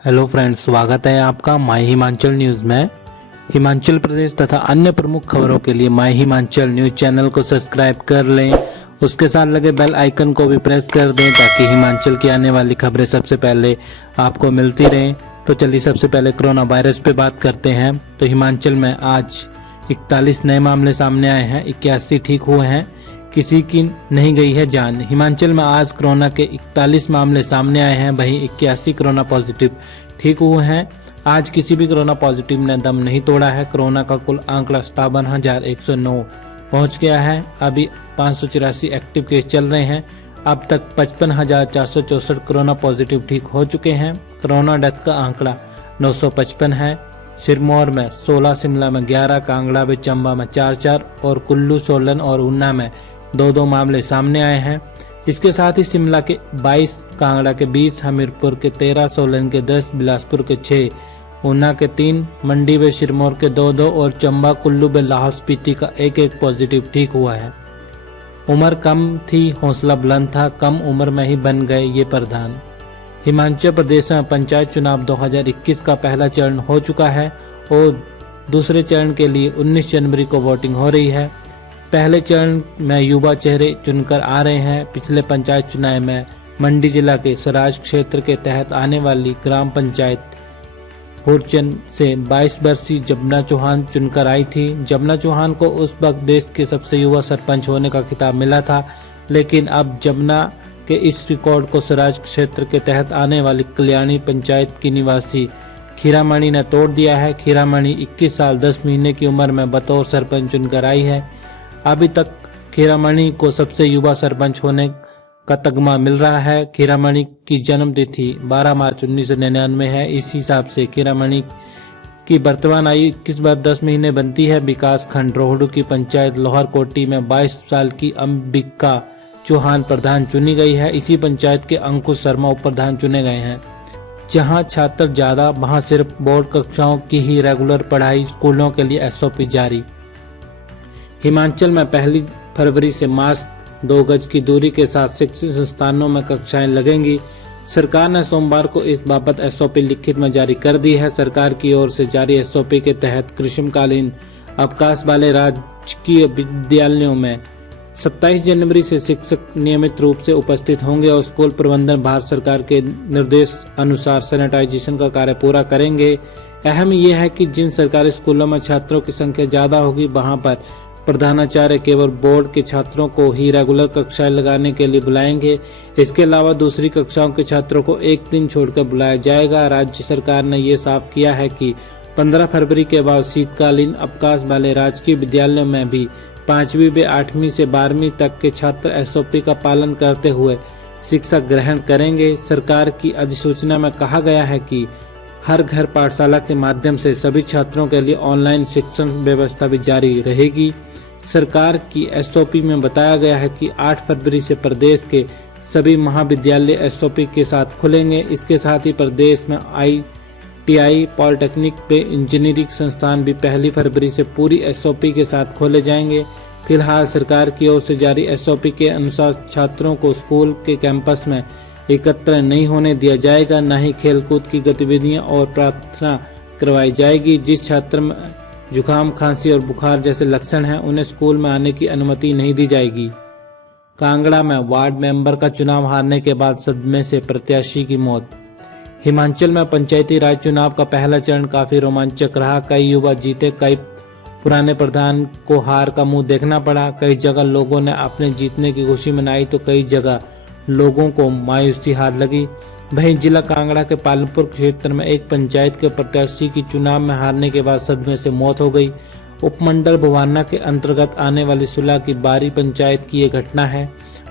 Hello friends, स्वागत है आपका माय हिमाचल न्यूज़ में। हिमाचल प्रदेश तथा अन्य प्रमुख खबरों के लिए माय हिमाचल न्यूज़ चैनल को सब्सक्राइब कर लें। उसके साथ लगे बेल आइकन को भी प्रेस कर दें ताकि हिमाचल की आने वाली खबरें सबसे पहले आपको मिलती रहें। तो चलिए सबसे पहले कोरोना वायरस पे बात करते हैं। तो हिमाचल में आज 41 नए मामले सामने आए हैं, 81 ठीक हुए हैं, किसी की नहीं गई है जान। हिमाचल में आज कोरोना के 41 मामले सामने आए हैं, वहीं 81 कोरोना पॉजिटिव ठीक हुए हैं। आज किसी भी कोरोना पॉजिटिव ने दम नहीं तोड़ा है। कोरोना का कुल आंकड़ा 57,109 पहुंच गया है। अभी 584 एक्टिव केस चल रहे हैं। अब तक 55,464 कोरोना पॉजिटिव ठीक हो चुके हैं। कोरोना डेथ का आंकड़ा 955 है। सिरमौर में 16, शिमला में 11, कांगड़ा में, चंबा में 4 और कुल्लू, सोलन और ऊना में 2 मामले सामने आए हैं। इसके साथ ही शिमला के 22, कांगड़ा के 20, हमीरपुर के 13, सोलन के 10, बिलासपुर के 6, ऊना के 3, मंडी व सिरमौर के 2 और चंबा, कुल्लू व लाहौल स्पीति का 1 पॉजिटिव ठीक हुआ है। उम्र कम थी, हौसला बुलंद था, कम उम्र में ही बन गए ये प्रधान। हिमाचल प्रदेश में पंचायत चुनाव 2021 का पहला चरण हो चुका है और दूसरे चरण के लिए 19 जनवरी को वोटिंग हो रही है। पहले चरण में युवा चेहरे चुनकर आ रहे हैं। पिछले पंचायत चुनाव में मंडी जिला के स्वराज क्षेत्र के तहत आने वाली ग्राम पंचायत हुरचन से 22 वर्षीय जबना चौहान चुनकर आई थी। जबना चौहान को उस वक्त देश के सबसे युवा सरपंच होने का खिताब मिला था, लेकिन अब जबना के इस रिकॉर्ड को स्वराज क्षेत्र के तहत आने वाली कल्याणी पंचायत की निवासी खीरामणि ने तोड़ दिया है। खीरामणि 21 साल 10 महीने की उम्र में बतौर सरपंच चुनकर आई है। अभी तक खीरामणि को सबसे युवा सरपंच होने का तगमा मिल रहा है। खीरामणि की जन्म तिथि 12 मार्च 1999 है। इस हिसाब से खीरामणि की वर्तमान आयु 21 बार 10 महीने बनती है। विकास खंड रोहडू की पंचायत लोहरकोटी में 22 साल की अंबिका चौहान प्रधान चुनी गई है। इसी पंचायत के अंकुश शर्मा उप प्रधान चुने गए हैं। जहां छात्र ज्यादा, वहां सिर्फ बोर्ड कक्षाओं की ही रेगुलर पढ़ाई, स्कूलों के लिए एसओपी जारी। हिमाचल में 1 फरवरी से मास्क, 2 गज की दूरी के साथ शिक्षण संस्थानों में कक्षाएं लगेंगी। सरकार ने सोमवार को इस बाबत एसओपी लिखित में जारी कर दी है। सरकार की ओर से जारी एसओपी के तहत ग्रीष्मकालीन अवकाश वाले राजकीय विद्यालयों में 27 जनवरी से शिक्षक नियमित रूप से उपस्थित होंगे और स्कूल प्रबंधन भारत सरकार के निर्देश अनुसार सैनिटाइजेशन का कार्य पूरा करेंगे। अहम यह है कि जिन सरकारी स्कूलों में छात्रों की संख्या ज्यादा होगी, वहां पर प्रधानाचार्य केवल बोर्ड के छात्रों को ही रेगुलर कक्षाएं लगाने के लिए बुलाएंगे। इसके अलावा दूसरी कक्षाओं के छात्रों को एक दिन छोड़कर बुलाया जाएगा। राज्य सरकार ने ये साफ किया है कि 15 फरवरी के बाद शीतकालीन अवकाश वाले राजकीय विद्यालयों में भी 5वीं व 8वीं से 12वीं तक के छात्र एसओपी का पालन करते हुए शिक्षा ग्रहण करेंगे। सरकार की अधिसूचना में कहा गया है कि हर घर पाठशाला के माध्यम से सभी छात्रों के लिए ऑनलाइन शिक्षण व्यवस्था भी जारी रहेगी। सरकार की एसओपी में बताया गया है कि 8 फरवरी से प्रदेश के सभी महाविद्यालय एसओपी के साथ खुलेंगे। इसके साथ ही प्रदेश में ITI, पॉलिटेक्निक व इंजीनियरिंग संस्थान भी 1 फरवरी से पूरी एसओपी के साथ खोले जाएंगे। फिलहाल सरकार की ओर से जारी एसओपी के अनुसार छात्रों को स्कूल के कैंपस में एकत्र नहीं होने दिया जाएगा, न ही खेलकूद की गतिविधियां और प्रार्थना करवाई जाएगी। जिस छात्र में जुकाम, खांसी और बुखार जैसे लक्षण हैं, उन्हें स्कूल में आने की अनुमति नहीं दी जाएगी। कांगड़ा में वार्ड मेंबर का चुनाव हारने के बाद सदमे से प्रत्याशी की मौत। हिमाचल में पंचायती राज चुनाव का पहला चरण काफी रोमांचक रहा। कई युवा जीते, कई पुराने प्रधान को हार का मुंह देखना पड़ा। कई जगह लोगों ने अपने जीतने की खुशी मनाई तो कई जगह लोगों को मायूसी हार लगी। वहीं जिला कांगड़ा के पालमपुर क्षेत्र में एक पंचायत के प्रत्याशी की चुनाव में हारने के बाद सदमे से मौत हो गई। उपमंडल भवाना के अंतर्गत आने वाली सुलह की बारी पंचायत की ये घटना है।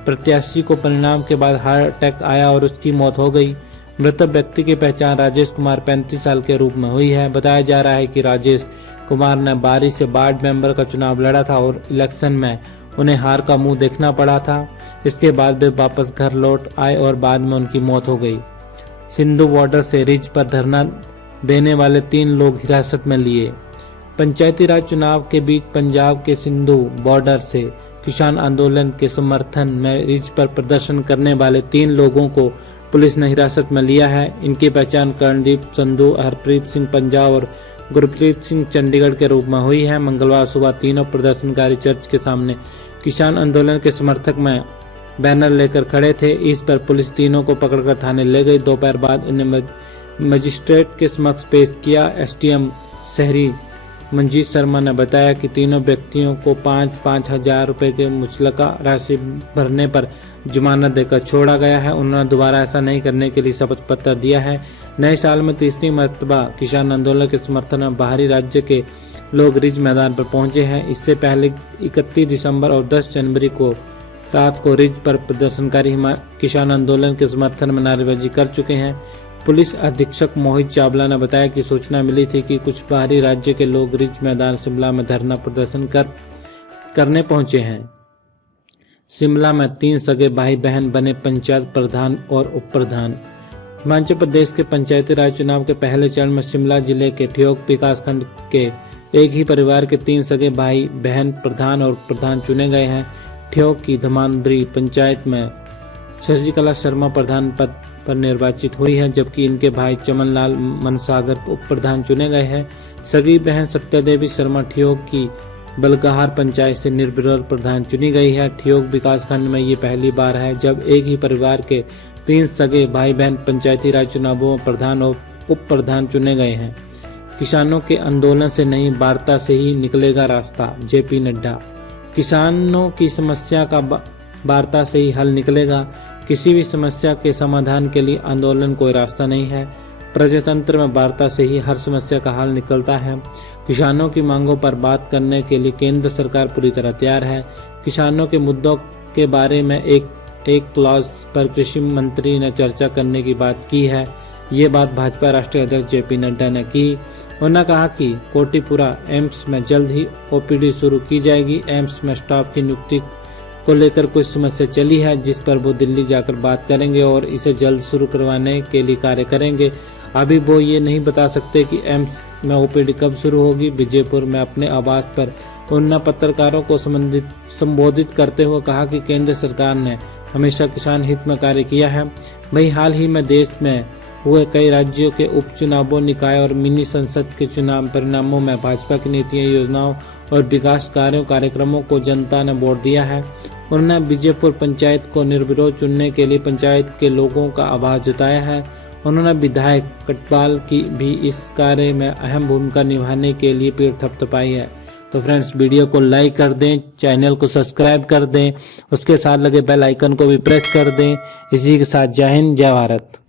प्रत्याशी को परिणाम के बाद हार्ट अटैक आया और उसकी मौत हो गई। मृतक व्यक्ति की पहचान राजेश कुमार 35 साल के रूप में हुई है। बताया जा रहा है कि राजेश कुमार ने बारी से वार्ड मेंबर का चुनाव लड़ा था और इलेक्शन में उन्हें हार का मुंह देखना पड़ा था। इसके बाद वे वापस घर लौट आए और बाद में उनकी मौत हो गई। सिंधु बॉर्डर से रिज पर धरना देने वाले 3 लोग हिरासत में लिए। पंचायती राज चुनाव के बीच पंजाब के सिंधु बॉर्डर से किसान आंदोलन के समर्थन में रिज पर प्रदर्शन करने वाले 3 लोगों को पुलिस ने हिरासत में लिया है। इनकी पहचान कर्णदीप संधू, हरप्रीत सिंह पंजाब और गुरप्रीत सिंह चंडीगढ़ के रूप में हुई है। मंगलवार सुबह तीनों प्रदर्शनकारी चर्च के सामने किसान आंदोलन के समर्थक में बैनर लेकर खड़े थे। इस पर पुलिस तीनों को पकड़कर थाने ले गई। दोपहर बाद उन्हें मजिस्ट्रेट के समक्ष पेश किया। एसडीएम शहरी मंजीत शर्मा ने बताया कि तीनों व्यक्तियों को 5-5 हजार रुपए के मुचलका राशि भरने पर जमानत देकर छोड़ा गया है। उन्होंने दोबारा ऐसा नहीं करने के लिए शपथ पत्र दिया है। नए साल में तीसरी मर्तबा किसान आंदोलन के समर्थन में बाहरी राज्य के लोग रिज मैदान पर पहुंचे हैं। इससे पहले 31 दिसंबर और 10 जनवरी को रात को रिज पर प्रदर्शनकारी किसान आंदोलन के समर्थन में नारेबाजी कर चुके हैं। पुलिस अधीक्षक मोहित चावला ने बताया कि सूचना मिली थी कि कुछ बाहरी राज्य के लोग रिज मैदान शिमला में धरना प्रदर्शन करने पहुंचे हैं। शिमला में 3 सगे भाई बहन बने पंचायत प्रधान और उप प्रधान। हिमाचल प्रदेश के पंचायती राज चुनाव के पहले चरण में शिमला जिले के ठियोग विकासखंड के एक ही परिवार के 3 सगे भाई बहन प्रधान और प्रधान चुने गए हैं। ठियोग की धमांद्री पंचायत में शशिकला शर्मा प्रधान पद पर निर्वाचित हुई है, जबकि इनके भाई चमनलाल मनसागर उप प्रधान चुने गए हैं। सगी बहन सत्यादेवी शर्मा ठियोग की बलगाहर पंचायत से निर्विरोध प्रधान चुनी गई है। ठियोग विकासखंड में ये पहली बार है जब एक ही परिवार के 3 सगे भाई बहन पंचायती राज चुनावों में प्रधान और उप प्रधान चुने गए हैं। किसानों के आंदोलन से नहीं, वार्ता से ही निकलेगा रास्ता, जेपी नड्डा। किसानों की समस्या का वार्ता से ही हल निकलेगा। किसी भी समस्या के समाधान के लिए आंदोलन कोई रास्ता नहीं है। प्रजातंत्र में वार्ता से ही हर समस्या का हल निकलता है। किसानों की मांगों पर बात करने के लिए केंद्र सरकार पूरी तरह तैयार है। किसानों के मुद्दों के बारे में एक क्लॉज पर कृषि मंत्री ने चर्चा करने की बात की है। ये बात भाजपा राष्ट्रीय अध्यक्ष जेपी नड्डा ने की। उन्होंने कहा कि कोटिपुरा एम्स में जल्द ही ओपीडी शुरू की जाएगी। एम्स में स्टाफ की नियुक्ति को लेकर कुछ समस्या चली है, जिस पर वो दिल्ली जाकर बात करेंगे और इसे जल्द शुरू करवाने के लिए कार्य करेंगे। अभी वो ये नहीं बता सकते कि एम्स में ओपीडी कब शुरू होगी। विजयपुर में अपने आवास पर उन्होंने पत्रकारों को संबोधित करते हुए कहा कि केंद्र सरकार ने हमेशा किसान हित में कार्य किया है। वहीं हाल ही में देश में हुए कई राज्यों के उपचुनावों, निकाय और मिनी संसद के चुनाव परिणामों में भाजपा की नीतियों, योजनाओं और विकास कार्यक्रमों को जनता ने वोट दिया है। उन्होंने विजयपुर पंचायत को निर्विरोध चुनने के लिए पंचायत के लोगों का आभार जताया है। उन्होंने विधायक कटवाल की भी इस कार्य में अहम भूमिका निभाने के लिए पीठ थपथपाई है। तो फ्रेंड्स, वीडियो को लाइक कर दें, चैनल को सब्सक्राइब कर दें, उसके साथ लगे बेल आइकन को भी प्रेस कर दें। इसी के साथ जय हिंद, जय भारत।